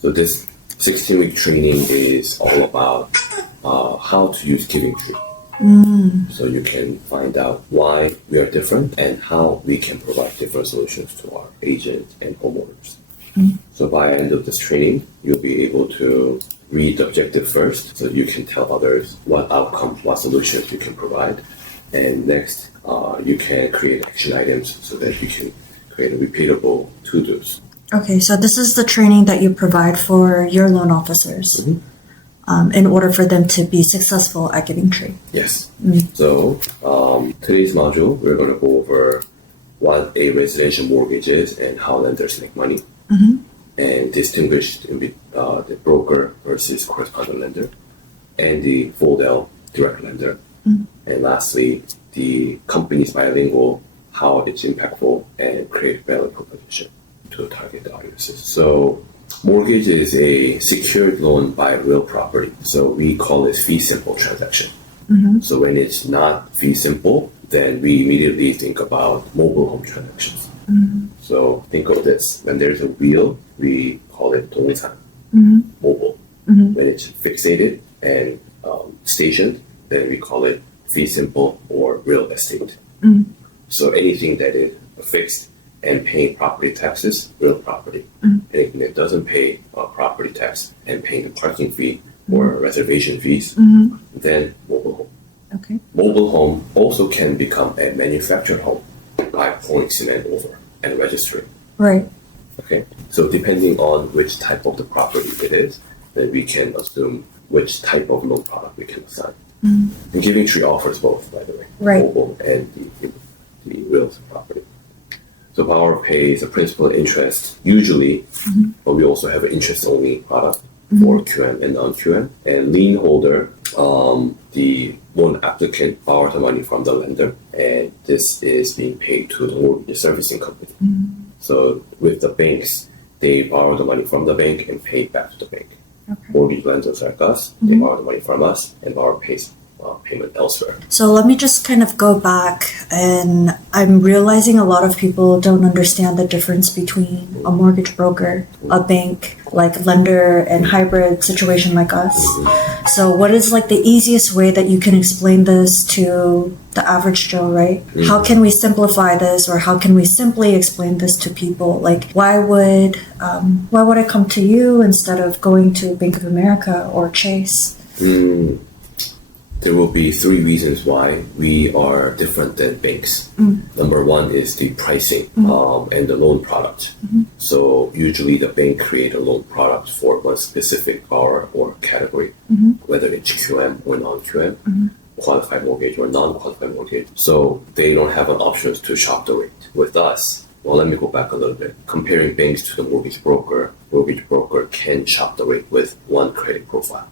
So this 16-week training is all about how to use Giving Tree. So you can find out why we are different and how we can provide different solutions to our agents and homeowners. So by the end of this training, you'll be able to read the objective first, so you can tell others what outcome, what solutions you can provide. And next, you can create action items so that you can create a repeatable to-dos. Okay, so this is the training that you provide for your loan officers in order for them to be successful at Giving Tree. Yes. So today's module, we're going to go over what a residential mortgage is and how lenders make money, and distinguish the broker versus correspondent lender, and the wholesale direct lender. And lastly, the company's bilingual, how it's impactful and create value proposition to target audiences. So mortgage is a secured loan by real property. So we call this fee simple transaction. So when it's not fee simple, then we immediately think about mobile home transactions. So think of this, when there's a wheel, we call it 동의상, mobile. When it's fixated and stationed, then we call it fee simple or real estate. So anything that is fixed and paying property taxes, real property. Anything that doesn't pay property tax and paying the parking fee or reservation fees, then mobile home. Okay. Mobile home also can become a manufactured home by pouring cement over and registering. Right. Okay. So depending on which type of the property it is, then we can assume which type of loan product we can assign. And Giving Tree offers both, by the way, Right. mobile and the real property. So Power pays a principal and interest usually, but we also have an interest-only product for QM and non-QM. And lien holder, the loan applicant borrows the money from the lender, and this is being paid to the servicing company. So with the banks, they borrow the money from the bank and pay back to the bank. Okay. Mortgage lenders like us, they borrow the money from us, and borrower pays payment elsewhere. So let me just kind of go back, and I'm realizing a lot of people don't understand the difference between a mortgage broker, a bank, like lender, and hybrid situation like us. So what is like the easiest way that you can explain this to the average Joe, right? How can we simplify this, or how can we simply explain this to people? Like, why would I come to you instead of going to Bank of America or Chase? There will be three reasons why we are different than banks. Number one is the pricing and the loan product. So usually the bank create a loan product for one specific borrower or category, whether it's QM or non-QM, qualified mortgage or non-qualified mortgage. So they don't have an option to shop the rate. With us, well, let me go back a little bit. Comparing banks to the mortgage broker can shop the rate with one credit profile.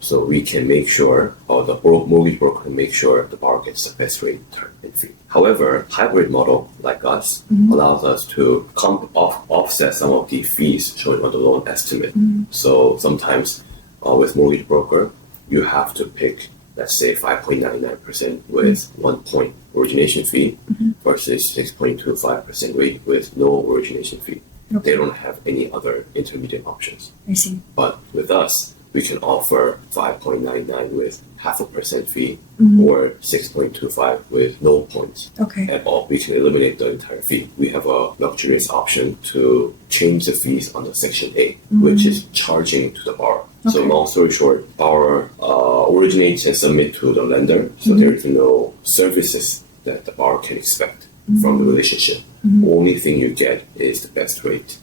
So we can make sure, or the mortgage broker can make sure the borrower gets the best rate, term, and fee. However, hybrid model like us allows us to offset some of the fees showing on the loan estimate. So sometimes with mortgage broker, you have to pick, let's say 5.99% with 1 point origination fee versus 6.25% rate with no origination fee. They don't have any other intermediate options. I see. But with us, we can offer 5.99 with 0.5% fee or 6.25 with no points at all. We can eliminate the entire fee. We have a luxurious option to change the fees under Section A, which is charging to the borrower. So long story short, borrower originates and submit to the lender, so there is no services that the borrower can expect from the relationship. Only thing you get is the best rate.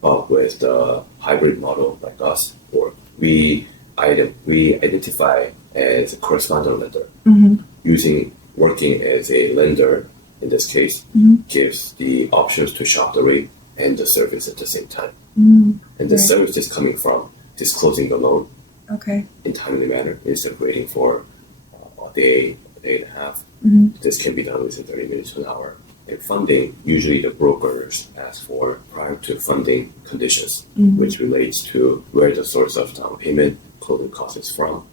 But with the hybrid model like us, or we identify as a correspondent lender. Working as a lender, in this case, gives the options to shop the rate and the service at the same time. And the service is coming from disclosing the loan in timely manner instead of waiting for a day and a half. This can be done within 30 minutes to an hour. And funding, usually the brokers ask for prior to funding conditions, which relates to where the source of down payment, closing cost is from,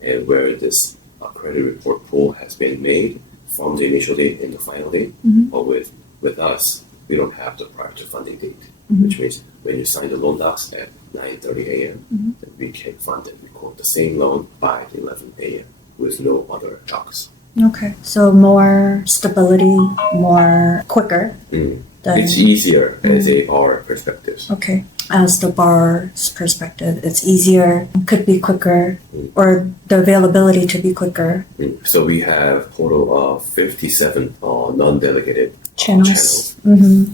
and where this credit report pool has been made from the initial date and the final date. But with us, we don't have the prior to funding date. which means when you sign the loan docs at 9:30 a.m., then we can fund and record the same loan by 11 a.m. with no other shocks. Okay, so more stability, more quicker. It's easier as a borrower perspective. Okay, as the borrower's perspective, it's easier, could be quicker, or the availability to be quicker. So we have a total of 57 non-delegated Channels.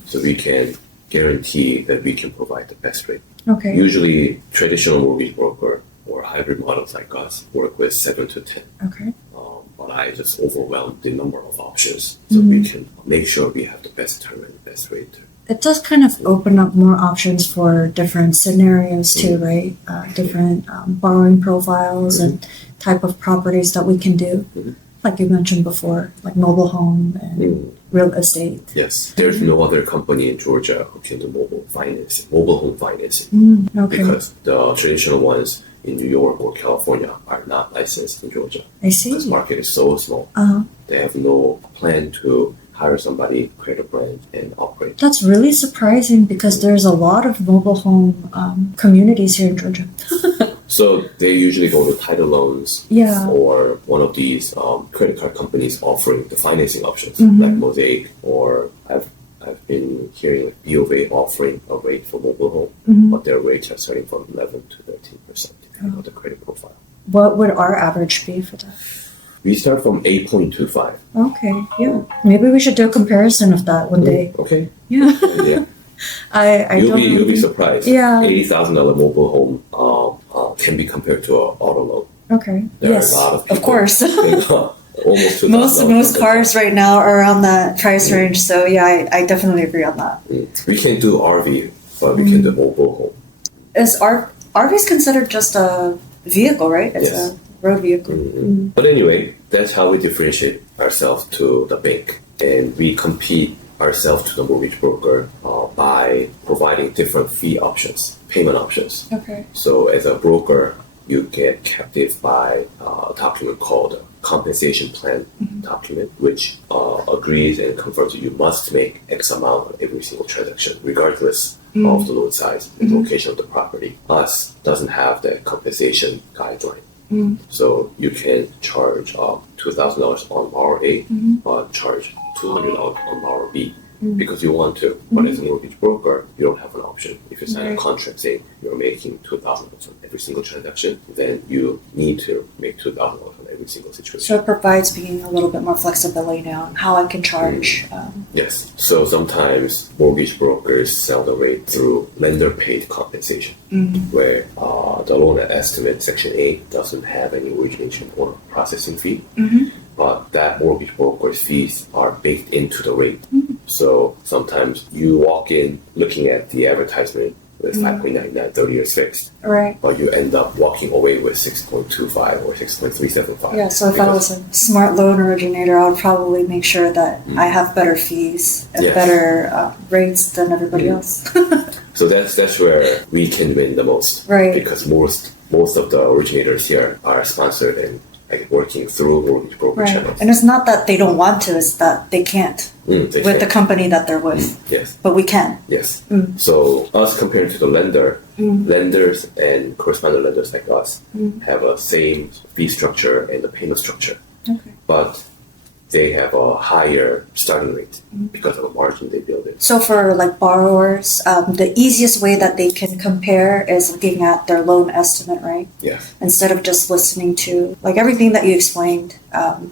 So we can guarantee that we can provide the best rate. Okay. Usually, traditional mortgage broker or hybrid models like us work with 7 to 10. Okay. But I just overwhelmed the number of options so we can make sure we have the best term and the best rate. It does kind of open up more options for different scenarios too, right? Different borrowing profiles and type of properties that we can do. Like you mentioned before, like mobile home and real estate. Yes, there's no other company in Georgia who can do mobile home financing. Okay. Because the traditional ones in New York or California are not licensed in Georgia. I see. Because the market is so small. They have no plan to hire somebody, create a brand, and operate. That's really surprising because there's a lot of mobile home communities here in Georgia. So they usually go to title loans or one of these credit card companies offering the financing options like Mosaic, or I've been hearing like B of A offering a rate for mobile home, but their rates are starting from 11 to 13% depending on the credit profile. What would our average be for that? We start from 8.25. Okay, yeah. Maybe we should do a comparison of that one day. Okay. Yeah. Yeah. You'll be surprised. Yeah. $80,000 mobile home can be compared to an auto loan. Okay. There yes. are a lot of people. Of course. Almost most cars right now are around that price range. So yeah, I definitely agree on that. We can do RV, but we can do mobile home. Is RV is considered just a vehicle, right? It's Yes. a road vehicle. But anyway, that's how we differentiate ourselves to the bank, and we compete ourselves to the mortgage broker by providing different fee options, payment options. Okay. So as a broker, you get captive by a document called a compensation plan document, which agrees and confirms that you must make X amount on every single transaction, regardless of the loan size and location of the property. Us doesn't have that compensation guideline. So you can charge $2,000 on borrower A, but charge $200 on borrower B because you want to. But as a mortgage broker, you don't have an option. If you sign a contract saying you're making $2,000 on every single transaction, then you need to make $2,000 on every single situation. So it provides being a little bit more flexibility now on how I can charge. Yes. So sometimes mortgage brokers sell the rate through lender-paid compensation, where the loan estimate section 8 doesn't have any origination or processing fee, but that mortgage broker's fees are baked into the rate. So sometimes you walk in looking at the advertisement with 5.99, 30 years fixed. Right. But you end up walking away with 6.25 or 6.375. Yeah, so if I was a smart loan originator, I would probably make sure that I have better fees and better rates than everybody else. So that's where we can win the most. Right. Because most of the originators here are sponsored and working through mortgage broker channels. And it's not that they don't want to, it's that they can't with the company that they're with. Yes. But we can. Yes. So us compared to the lender, lenders and correspondent lenders like us have a same fee structure and the payment structure. Okay. But they have a higher starting rate because of the margin they build in. So for like borrowers, the easiest way that they can compare is looking at their loan estimate, right? Yes. Instead of just listening to like everything that you explained.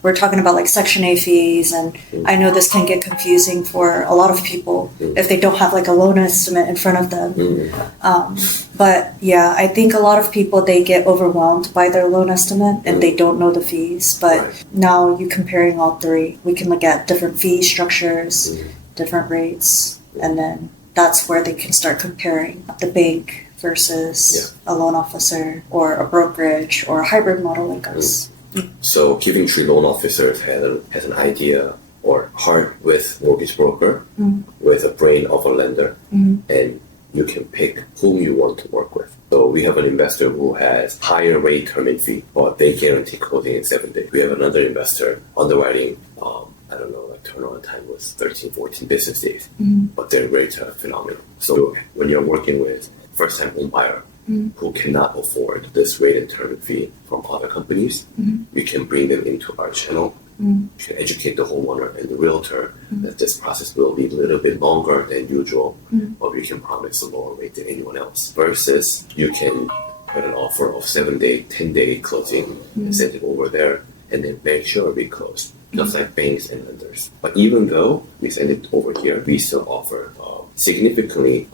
We're talking about like Section A fees, and I know this can get confusing for a lot of people if they don't have like a loan estimate in front of them. But yeah, I think a lot of people, they get overwhelmed by their loan estimate and they don't know the fees. But now you comparing all three, we can look at different fee structures, different rates, and then that's where they can start comparing the bank versus a loan officer or a brokerage or a hybrid model like us. So Giving Tree Loan Officers has an idea or heart with mortgage broker, with a brain of a lender, and you can pick whom you want to work with. So we have an investor who has higher rate term and fee, but they guarantee closing in 7 days. We have another investor underwriting I don't know, like turnaround time was 13, 14 business days, but their rates are phenomenal. So when you're working with first-time home buyer who cannot afford this rate and term fee from other companies, we can bring them into our channel. We can educate the homeowner and the realtor that this process will be a little bit longer than usual, but we can promise a lower rate than anyone else. Versus you can put an offer of 7-day, 10-day closing and send it over there and then make sure we close, just like banks and lenders. But even though we send it over here, we still offer significantly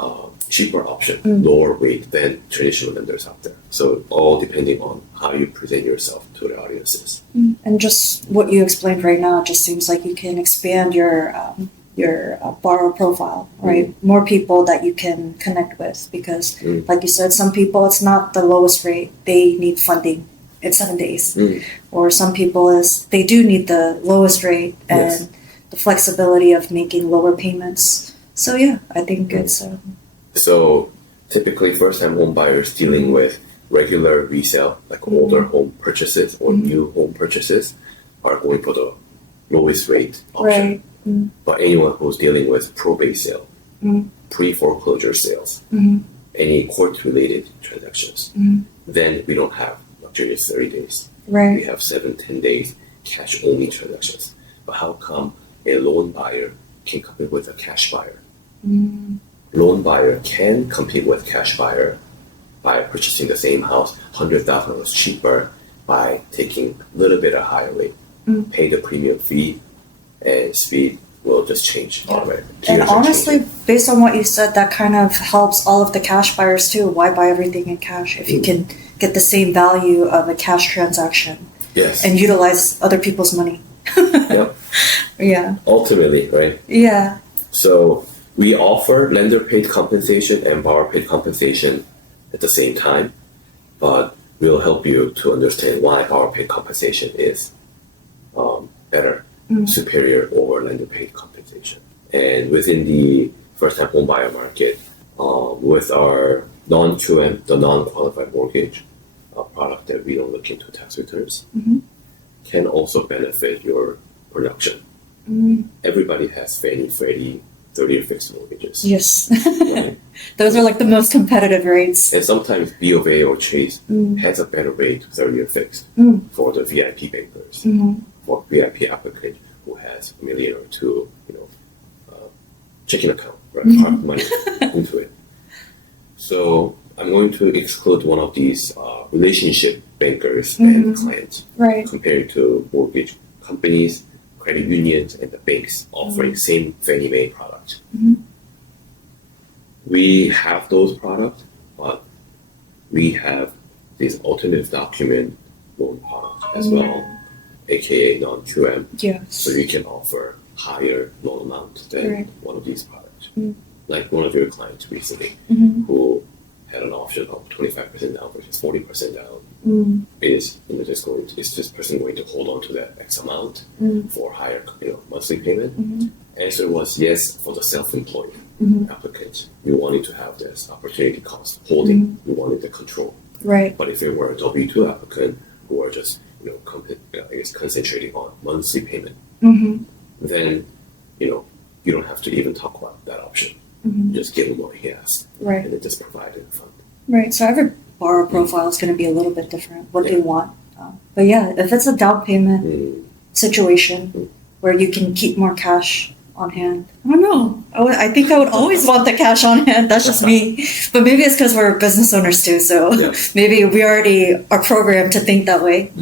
cheaper option, lower rate than traditional lenders out there. So all depending on how you present yourself to the audiences. And just what you explained right now just seems like you can expand your borrower profile, right? More people that you can connect with because, like you said, some people it's not the lowest rate; they need funding in 7 days, or some people they do need the lowest rate and the flexibility of making lower payments. So yeah, I think it's. So typically, first-time home buyers dealing with regular resale, like older home purchases or new home purchases, are going for the lowest rate option. Right. But anyone who's dealing with probate sale, pre-foreclosure sales, any court-related transactions, then we don't have luxurious 30 days. Right. We have 7-10 days cash-only transactions. But how come a loan buyer can compete with a cash buyer? Loan buyer can compete with cash buyer by purchasing the same house $100,000 cheaper by taking a little bit of higher rate, pay the premium fee, and speed will just change automatically. And honestly, based on what you said, that kind of helps all of the cash buyers too. Why buy everything in cash if you can get the same value of a cash transaction? Yes. And utilize other people's money. Yep. Yeah. Ultimately, right? Yeah. So we offer lender paid compensation and borrower paid compensation at the same time, but we'll help you to understand why borrower paid compensation is better, superior over lender paid compensation. And within the first time home buyer market, with our non-QM, the non-qualified mortgage product that we don't look into tax returns, can also benefit your production. Everybody has Fannie, Freddie, 30-year fixed mortgages. Yes. Right? Those are like the most competitive rates. And sometimes B of A or Chase has a better rate 30-year fixed for the VIP bankers, for VIP applicant who has $1 million or $2 million, checking account, right? Park money into it. So I'm going to exclude one of these relationship bankers and clients, right? Compared to mortgage companies, credit unions, and the banks offering same Fannie Mae product. We have those products, but we have this alternative document loan product as well, aka non-QM. Yes. So you can offer higher loan amount than one of these products. Like one of your clients recently who had an option of 25% down versus 40% down. Is this person going to hold on to that X amount for higher monthly payment? Answer was yes for the self-employed applicant. We wanted to have this opportunity cost holding. We wanted the control. Right. But if it were a W-2 applicant who are just concentrating on monthly payment, then you don't have to even talk about that option. Just give him what he has, right? And then just provide it fund. Right. So every borrower profile is going to be a little bit different. What they want, but yeah, if it's a down payment situation where you can keep more cash on hand, I don't know. I think I would always want the cash on hand. That's just me. But maybe it's because we're business owners too. So maybe we already are programmed to think that way.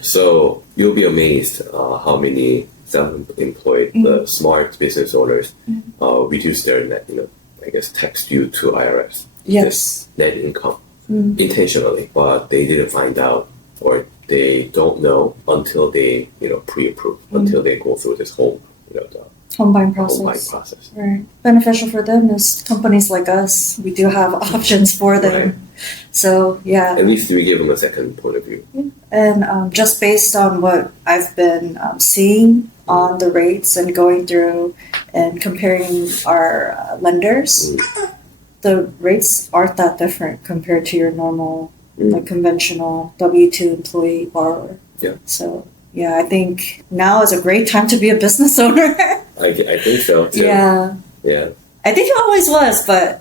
So you'll be amazed how many self-employed, the smart business owners reduce their net, tax due to IRS. Yes. Net income intentionally, but they didn't find out or they don't know until they, pre-approve, until they go through this whole, the home buying process. Right. Beneficial for them is companies like us. We do have options for them. Right. So, yeah. At least we give them a second point of view. Yeah. And just based on what I've been seeing on the rates and going through and comparing our lenders, the rates aren't that different compared to your normal, like conventional W-2 employee borrower. Yeah. So Yeah, I think now is a great time to be a business owner. I think so too. Yeah. Yeah. I think it always was, but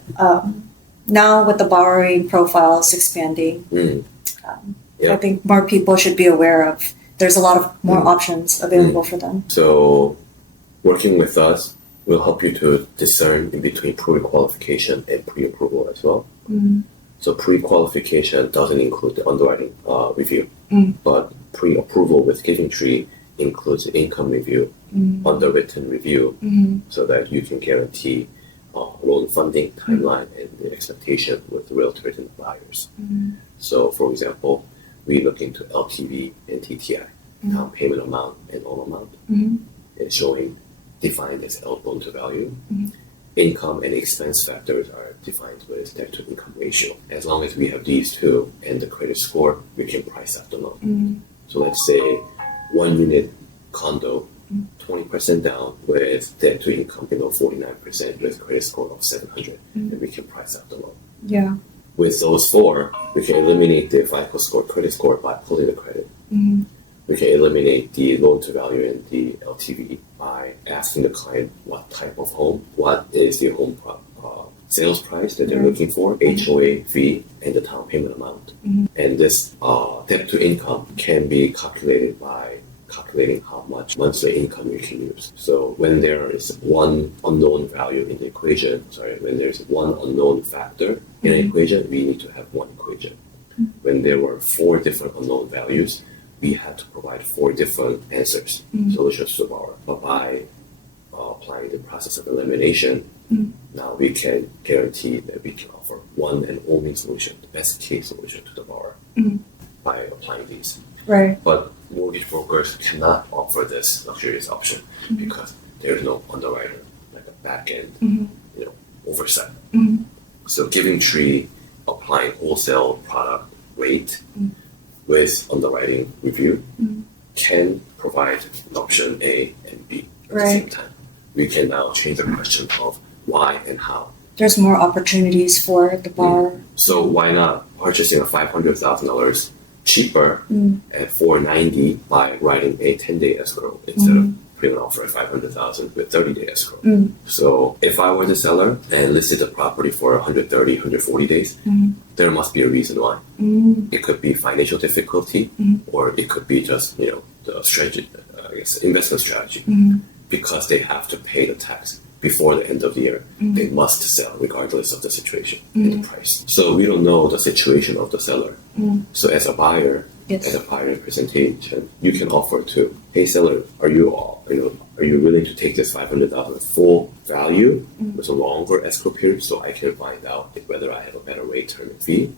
now with the borrowing profiles expanding, I think more people should be aware of. There's a lot of more options available for them. So, working with us will help you to discern in between pre-qualification and pre-approval as well. So, pre-qualification doesn't include the underwriting review, but pre-approval with Giving Tree includes the income review, underwritten review, so that you can guarantee loan funding timeline and the expectation with realtors and buyers. So, for example, we look into LTV and TTI, down payment amount and loan amount, and showing defined as loan to value. Income and expense factors are defined with debt to income ratio. As long as we have these two and the credit score, we can price out the loan. So let's say 1 unit condo, 20% down with debt to income below 49% with credit score of 700, and we can price out the loan. Yeah. With those four, we can eliminate the FICO score, credit score by pulling the credit. We can eliminate the loan to value and the LTV by asking the client what type of home, what is the home sales price that they're looking for, HOA fee, and the down payment amount. And this debt to income can be calculated by calculating how much monthly income you can use. So when there is one unknown value in the equation, when there's one unknown factor in an equation, we need to have one equation. When there were 4 different unknown values, we had to provide 4 different answers, solutions to the borrower. But by applying the process of elimination, now we can guarantee that we can offer one and only solution, the best case solution to the borrower by applying these. Right. But mortgage brokers cannot offer this luxurious option because there's no underwriter, like a back end, oversight. So Giving Tree applying wholesale product rate with underwriting review can provide an option A and B at the same time. We can now change the question of why and how. There's more opportunities for the borrower. So why not purchasing a $500,000 cheaper at $490 by writing a 10-day escrow instead of putting an offer at $500,000 with 30-day escrow. So if I were the seller and listed the property for 130, 140 days, there must be a reason why. It could be financial difficulty, or it could be just the strategy, investment strategy, because they have to pay the tax before the end of the year. They must sell regardless of the situation and the price. So we don't know the situation of the seller. So as a buyer, as a buyer representation, you can offer to, hey seller, are you willing to take this $500,000 full value with a longer escrow period so I can find out whether I have a better rate, term, and fee?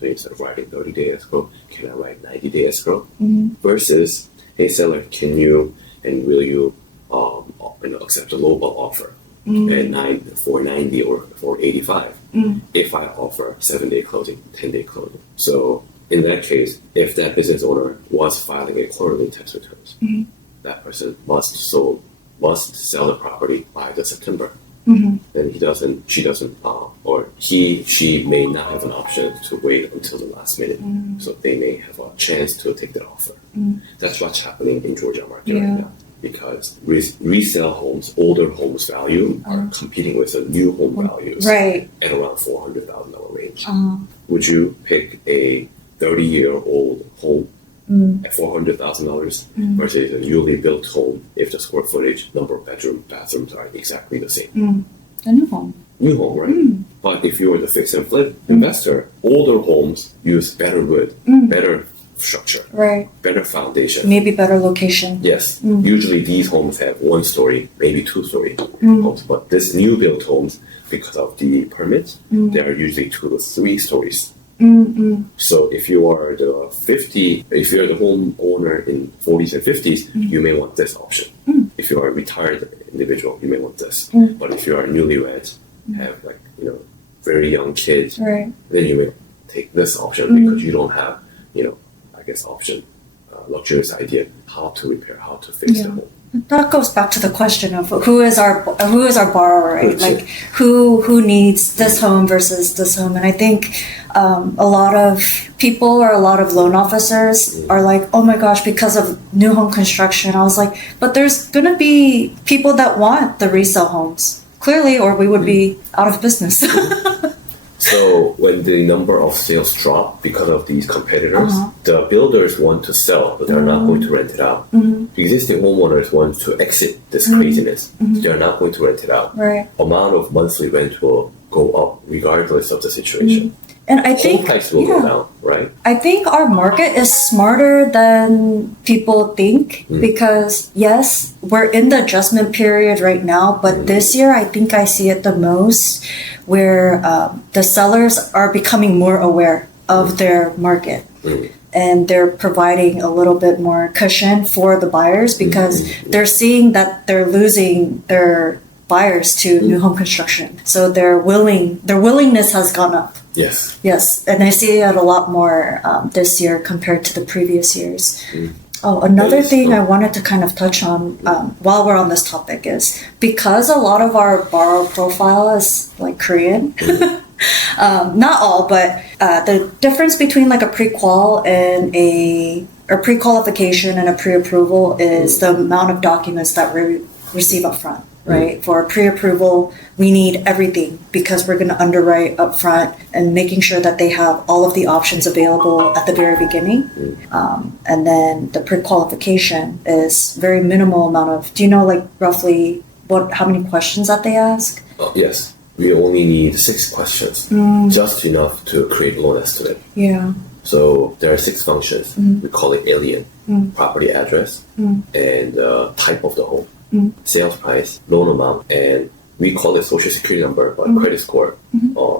So instead of writing 30-day escrow, can I write 90-day escrow? Versus, hey seller, can you and will you accept a lowball offer at $490 or $485 if I offer 7-day closing, 10-day closing? So in that case, if that business owner was filing a quarterly tax returns, that person must sell the property by the September. Then she may not have an option to wait until the last minute. So they may have a chance to take that offer. That's what's happening in Georgia market right now. Because resale homes, older homes value are competing with the new home values at around $400,000 range. Would you pick a 30-year-old home at $400,000 versus a newly built home if the square footage, number of bathrooms are exactly the same? The new home. New home, right? But if you were the fix and flip investor, older homes use better wood, better structure, better foundation, maybe better location. Yes, usually these homes have 1-story, maybe 2-story homes, but this new built homes, because of the permits, they are usually 2 to 3 stories. So if you are if you're the homeowner in 40s and 50s, you may want this option. If you are a retired individual, you may want this. But if you are newlyweds, have very young kids, then you may take this option because you don't have, luxurious idea how to repair, how to fix the home. That goes back to the question of who is our borrower, right? Like who needs this home versus this home. And I think a lot of people or a lot of loan officers are like, oh my gosh, because of new home construction. I was like, but there's gonna be people that want the resale homes, clearly, or we would be out of business. So when the number of sales drop because of these competitors, the builders want to sell, but they're not going to rent it out. Existing homeowners want to exit this craziness. They're not going to rent it out. Right. Amount of monthly rent will go up regardless of the situation. And I think home price will go down, right? I think our market is smarter than people think because yes, we're in the adjustment period right now, but this year I think I see it the most where the sellers are becoming more aware of their market. And they're providing a little bit more cushion for the buyers because they're seeing that they're losing their buyers to new home construction. So their willingness has gone up. Yes. Yes, and I see it a lot more this year compared to the previous years. Oh, another thing I wanted to kind of touch on while we're on this topic is because a lot of our borrower profile is like Korean, not all, but the difference between like a pre-qual and a pre-qualification and a pre-approval is the amount of documents that we receive up front. Right? For pre-approval, we need everything because we're going to underwrite upfront and making sure that they have all of the options available at the very beginning. And then the pre-qualification is very minimal amount of, do you know like roughly how many questions that they ask? Yes. We only need 6 questions, just enough to create a loan estimate. Yeah. So there are 6 functions. We call it alien, property address, and type of the home. Sales price, loan amount, and we call it social security number, but credit score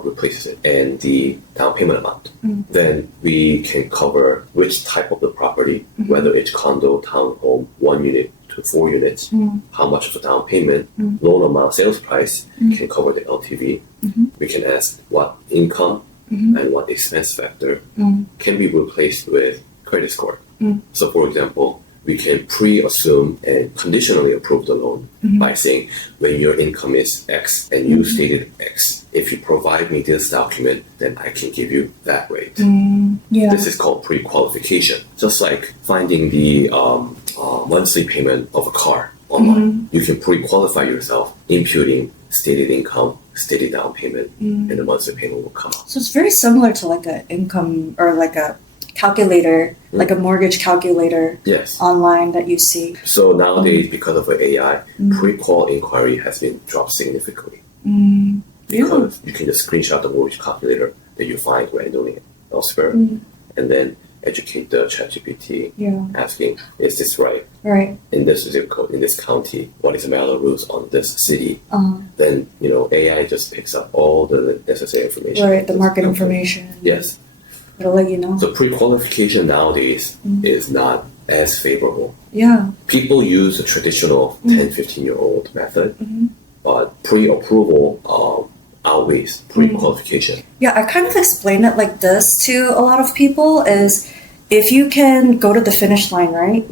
replaces it, and the down payment amount. Then we can cover which type of the property, whether it's condo, townhome, 1 unit to 4 units, how much of the down payment, loan amount, sales price, can cover the LTV. We can ask what income and what expense factor can be replaced with credit score. So for example, we can pre-assume and conditionally approve the loan by saying, when your income is X and you stated X, if you provide me this document, then I can give you that rate. This is called pre-qualification. Just like finding the monthly payment of a car online. You can pre-qualify yourself, imputing stated income, stated down payment, and the monthly payment will come out. So it's very similar to like an income or like a calculator, like a mortgage calculator online that you see. So nowadays, because of AI, pre-qual inquiry has been dropped significantly. Because you can just screenshot the mortgage calculator that you find randomly elsewhere, and then educate the ChatGPT, asking, is this right? Right. In this zip code, in this county, what is the Mailer rules on this city? Then, AI just picks up all the necessary information. Right, the market information. Yes. It'll let you know. So pre-qualification nowadays is not as favorable. Yeah. People use the traditional 10, 15-year-old method, but pre-approval outweighs pre-qualification. Yeah, I kind of explain it like this to a lot of people is if you can go to the finish line, right?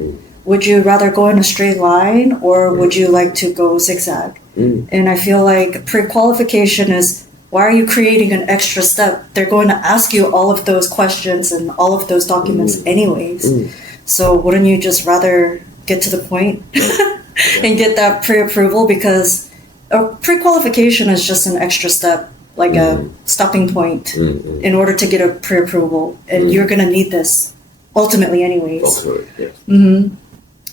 Would you rather go in a straight line or would you like to go zigzag? And I feel like pre-qualification is, why are you creating an extra step? They're going to ask you all of those questions and all of those documents anyways. So wouldn't you just rather get to the point and get that pre-approval? Because a pre-qualification is just an extra step, like a stopping point in order to get a pre-approval. And you're going to need this ultimately anyways. Ultimately, yes.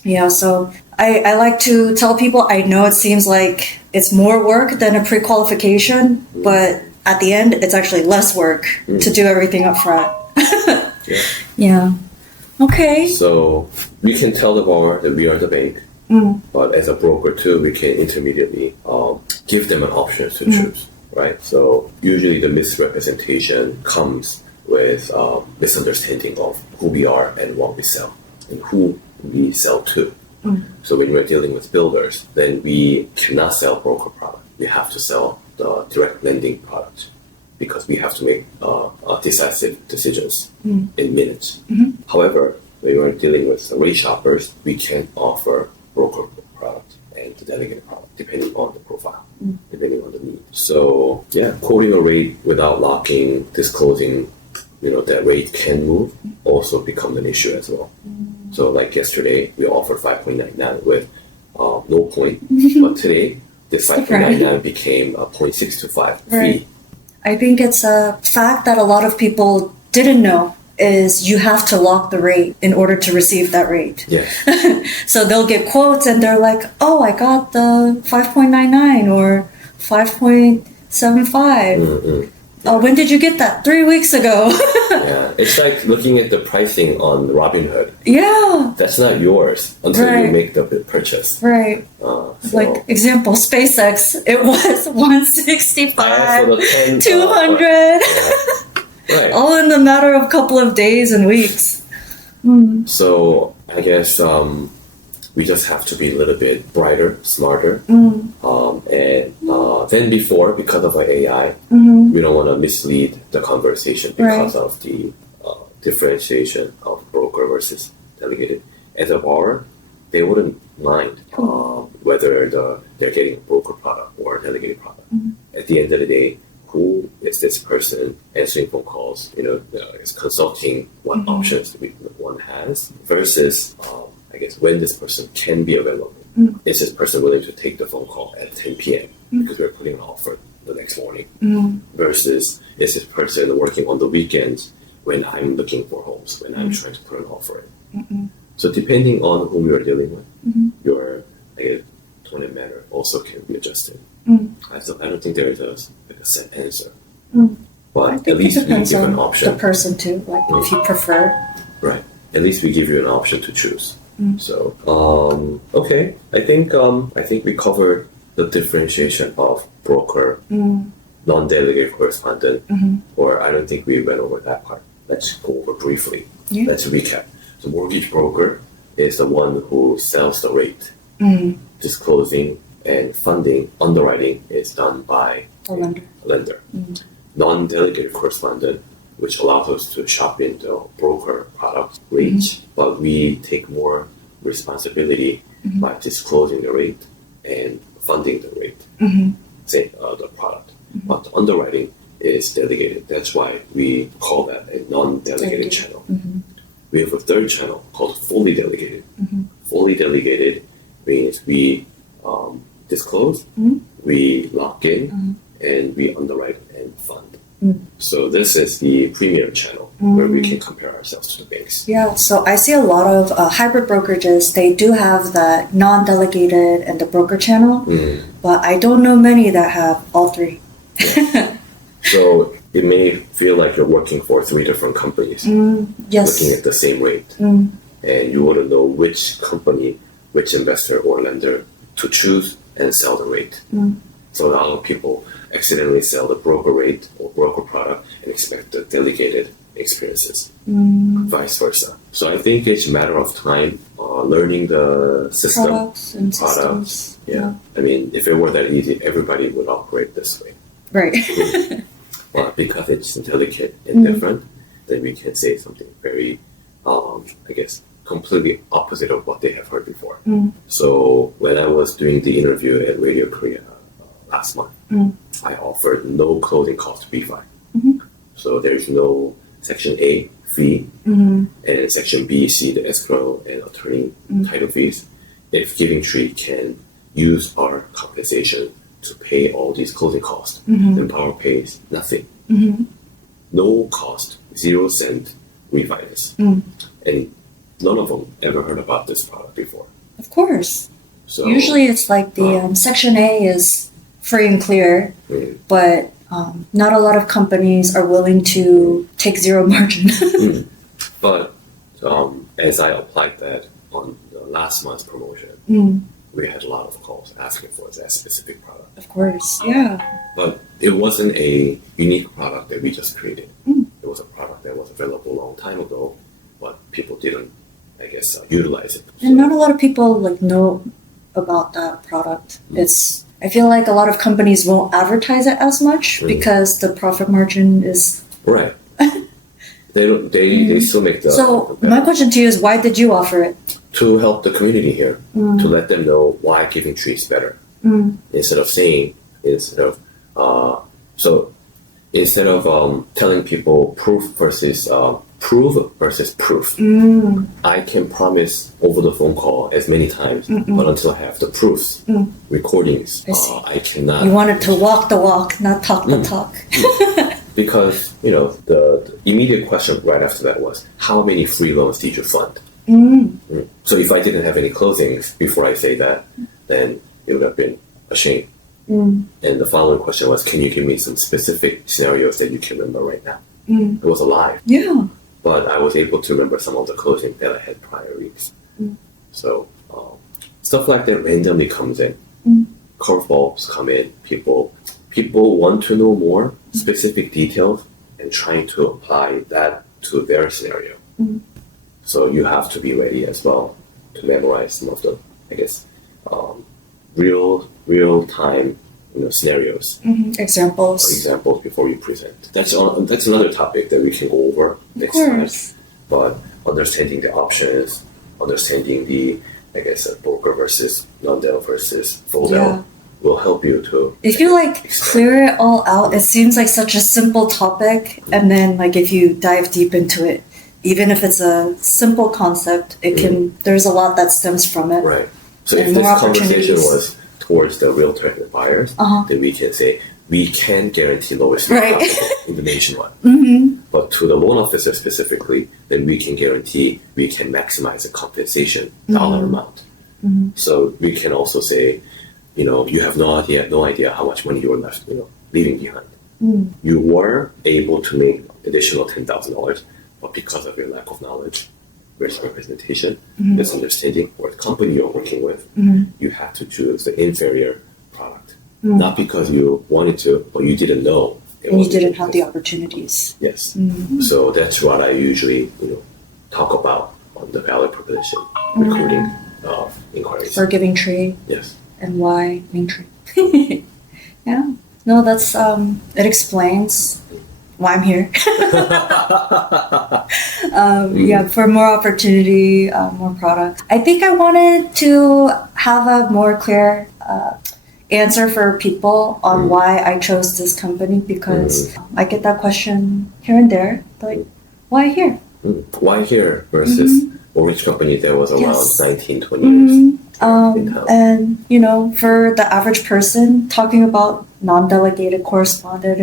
Yeah, so I like to tell people, I know it seems like it's more work than a pre-qualification, but at the end, it's actually less work to do everything up front. Yeah. Okay. So we can tell the borrower that we are the bank, but as a broker too, we can intermediately give them an option to choose, right? So usually the misrepresentation comes with misunderstanding of who we are and what we sell and who we sell to. So when we're dealing with builders, then we cannot sell broker product. We have to sell the direct lending product because we have to make decisive decisions in minutes. However, when we're dealing with rate shoppers, we can offer broker the delegated product, depending on the profile, depending on the need. So yeah, quoting a rate without locking, disclosing, that rate can move, also become an issue as well. So like yesterday, we offered 5.99 with no point, but today this 5.99 became a 0.625 fee. Right. I think it's a fact that a lot of people didn't know is you have to lock the rate in order to receive that rate. Yeah. So they'll get quotes and they're like, oh, I got the 5.99 or 5.75. Oh, when did you get that? 3 weeks ago. Yeah, it's like looking at the pricing on Robinhood. Yeah. That's not yours until you make the purchase. Right. Like example, SpaceX, it was 165, 200. Right. All in the matter of a couple of days and weeks. So I guess we just have to be a little bit brighter, smarter. And than before, because of our AI, we don't want to mislead the conversation because of the differentiation of broker versus delegated. As a borrower, they wouldn't mind whether they're getting a broker product or a delegated product. At the end of the day, who is this person answering phone calls, is consulting what options one has versus, I guess, when this person can be available. Is this person willing to take the phone call at 10 p.m. because we're putting an offer the next morning? Versus, is this person working on the weekends when I'm looking for homes, when I'm trying to put an offer in? So depending on who you're dealing with, your tone and manner also can be adjusted. I don't think there is a set answer. But at least we give an option. The person too, like if you prefer. Right. At least we give you an option to choose. So, okay. I think we covered the differentiation of broker, non-delegated correspondent, or I don't think we went over that part. Let's go over briefly. Yeah. Let's recap. So mortgage broker is the one who sells the rate. Disclosing and funding, underwriting is done by a lender. Non-delegated correspondent, which allows us to shop into broker product rates, but we take more responsibility by disclosing the rate and funding the rate, the product. But the underwriting is delegated. That's why we call that a non-delegated channel. We have a third channel called fully delegated. Fully delegated means we disclose, we lock in, and we underwrite and fund. So this is the premium channel where we can compare ourselves to the banks. Yeah, so I see a lot of hybrid brokerages. They do have the non-delegated and the broker channel, but I don't know many that have all three. Yeah. So it may feel like you're working for three different companies, looking at the same rate, and you want to know which company, which investor or lender to choose and sell the rate. So a lot of people accidentally sell the broker rate or broker product and expect the delegated experiences, vice versa. So I think it's a matter of time learning the system, products. Yeah. I mean, if it were that easy, everybody would operate this way. Right. But because it's delicate and different, then we can say something very, I guess, completely opposite of what they have heard before. So when I was doing the interview at Radio Korea last month, I offered no closing cost refi. So there's no Section A fee and Section B, C, the escrow and attorney title fees. If Giving Tree can use our compensation to pay all these closing costs, then Power pays nothing. No cost, 0 cent refinance. And none of them ever heard about this product before. Of course. So usually it's like the Section A is free and clear, but not a lot of companies are willing to take zero margin. But as I applied that on the last month's promotion, we had a lot of calls asking for that specific product. Of course, yeah. But it wasn't a unique product that we just created. It was a product that was available a long time ago, but people didn't, I guess, utilize it. And not a lot of people know about that product. I feel like a lot of companies won't advertise it as much because the profit margin is right. They still make the. So my question to you is, why did you offer it? to help the community here, to let them know why Giving Tree is better. Instead of telling people proof versus proof. I can promise over the phone call as many times, but until I have the proofs, recordings, I cannot. You wanted to walk the walk, not talk the talk. Because, the immediate question right after that was, how many free loans did you fund? So if I didn't have any closings before I say that, then it would have been a shame. And the following question was, can you give me some specific scenarios that you can remember right now? It was a lie. Yeah. But I was able to remember some of the closings that I had prior weeks. So stuff like that randomly comes in. Curveballs come in. People want to know more specific details and trying to apply that to their scenario. So you have to be ready as well to memorize some of the, real time scenarios. Examples before you present. That's another topic that we can go over next time. But understanding the options, understanding the broker versus non-del versus full-del will help you to. If you clear it all out, it seems like such a simple topic, and then if you dive deep into it, even if it's a simple concept, it can. There's a lot that stems from it. Right. So if this conversation was towards the realtor and the buyers, then we can say we can guarantee lowest possible in the nationwide. But to the loan officer specifically, then we can guarantee we can maximize the compensation dollar amount. So we can also say, you have no idea how much money you were left, leaving behind. You were able to make additional $10,000, but because of your lack of knowledge, misrepresentation, misunderstanding, or the company you're working with, you had to choose the inferior product. Not because you wanted to, but you didn't know. And you didn't have the opportunities. Yes. So that's what I usually, talk about on the value proposition, recruiting inquiries. For Giving Tree. Yes. And why Giving Tree. Yeah. No, that's, it explains why I'm here. For more opportunity, more product. I think I wanted to have a more clear answer for people on why I chose this company, because I get that question here and there, why here? Why here versus mortgage company that was around 19, 20 years. And, for the average person, talking about non-delegated correspondent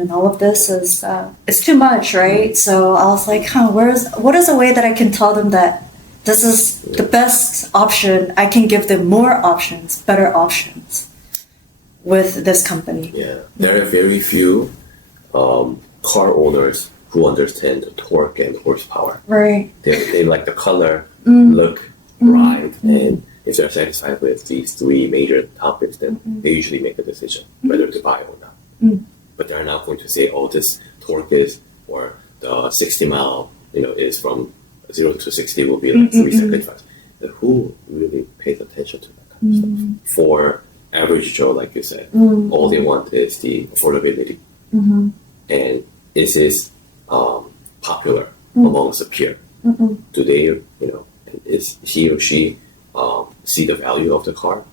and all of this is it's too much, right? So I was like, what is a way that I can tell them that this is the best option? I can give them more options, better options with this company. Yeah, there are very few car owners who understand the torque and horsepower. Right. They like the color, look, ride, and if they're satisfied with these three major topics, then they usually make a decision whether to buy or not. But they're not going to say, oh, this torque is, or the 60 mile, is from 0 to 60 will be 3 seconds fast. Who really pays attention to that kind of stuff? For average Joe, like you said, all they want is the affordability. And is this popular amongst a peer? Do they, is he or she see the value of the car?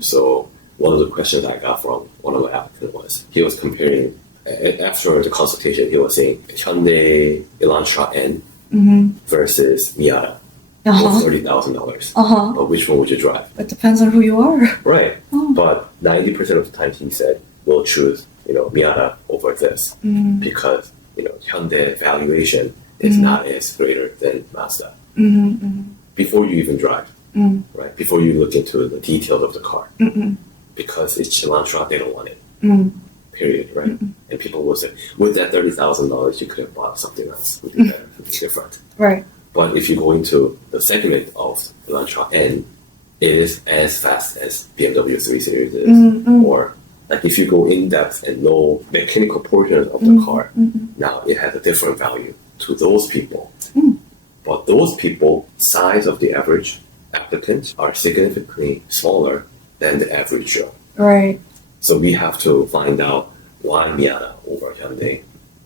So one of the questions I got from one of the applicants was, he was comparing, after the consultation, he was saying Hyundai Elantra N versus Miata, both $30,000. But which one would you drive? It depends on who you are. Right. But 90% of the time he said, we'll choose, Miata over this because, Hyundai valuation is not as greater than Mazda. Before you even drive, right? Before you look into the details of the car, because it's Elantra, they don't want it. Period, right? And people will say, with that $30,000, you could have bought something else, would be better, different. Right. But if you go into the segment of Elantra N, it is as fast as BMW 3 Series is, or if you go in depth and know mechanical portions of the car, now it has a different value to those people. But those people, size of the average applicants are significantly smaller than the average Joe. Right. So we have to find out why Miata over Hyundai,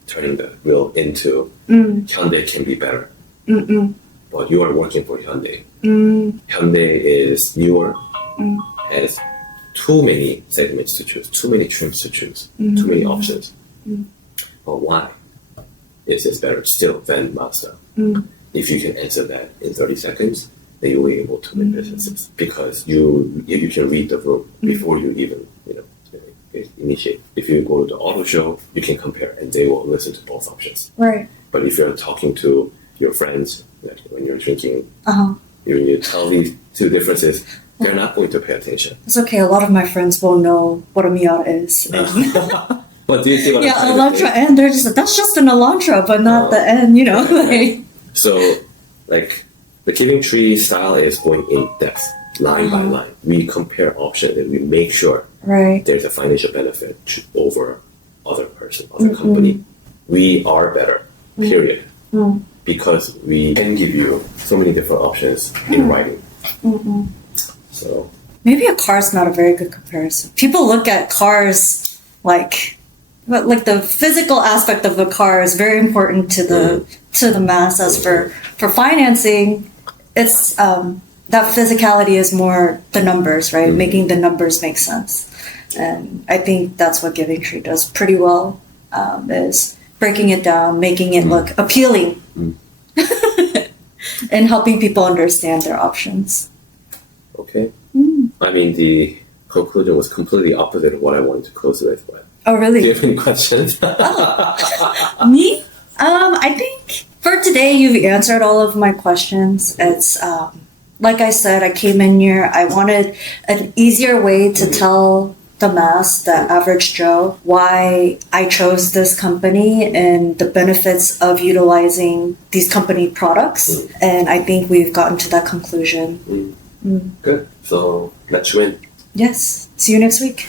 turning the wheel into Hyundai can be better. but you are working for Hyundai. Hyundai is newer, has too many segments to choose, too many trims to choose, too many options. But why is this better still than Mazda? If you can answer that in 30 seconds, then you'll be able to win businesses because you can read the room before you even initiate. If you go to the auto show, you can compare and they will listen to both options. Right. But if you're talking to your friends, like when you're drinking, you tell these two differences, they're not going to pay attention. It's okay. A lot of my friends won't know what a Miata is. But do you see what I'm Elantra, saying? and they're just like, that's just an Elantra, but not the N, like. So, like, the Giving Tree style is going in depth, line by line. We compare options and we make sure there's a financial benefit over other company. We are better, period. Because we can give you so many different options in writing. So maybe a car is not a very good comparison. People look at cars like the physical aspect of the car is very important to the mass. As for financing, it's that physicality is more the numbers, right? Making the numbers make sense. And I think that's what Giving Tree does pretty well, is breaking it down, making it look appealing, and helping people understand their options. Okay. I mean, the conclusion was completely opposite of what I wanted to close with. But oh, really? do you have any questions? Me? I think for today you've answered all of my questions. It's like I said, I came in here, I wanted an easier way to tell the mass, the average Joe, why I chose this company and the benefits of utilizing these company products. And I think we've gotten to that conclusion. Good. So let's win. Yes. See you next week.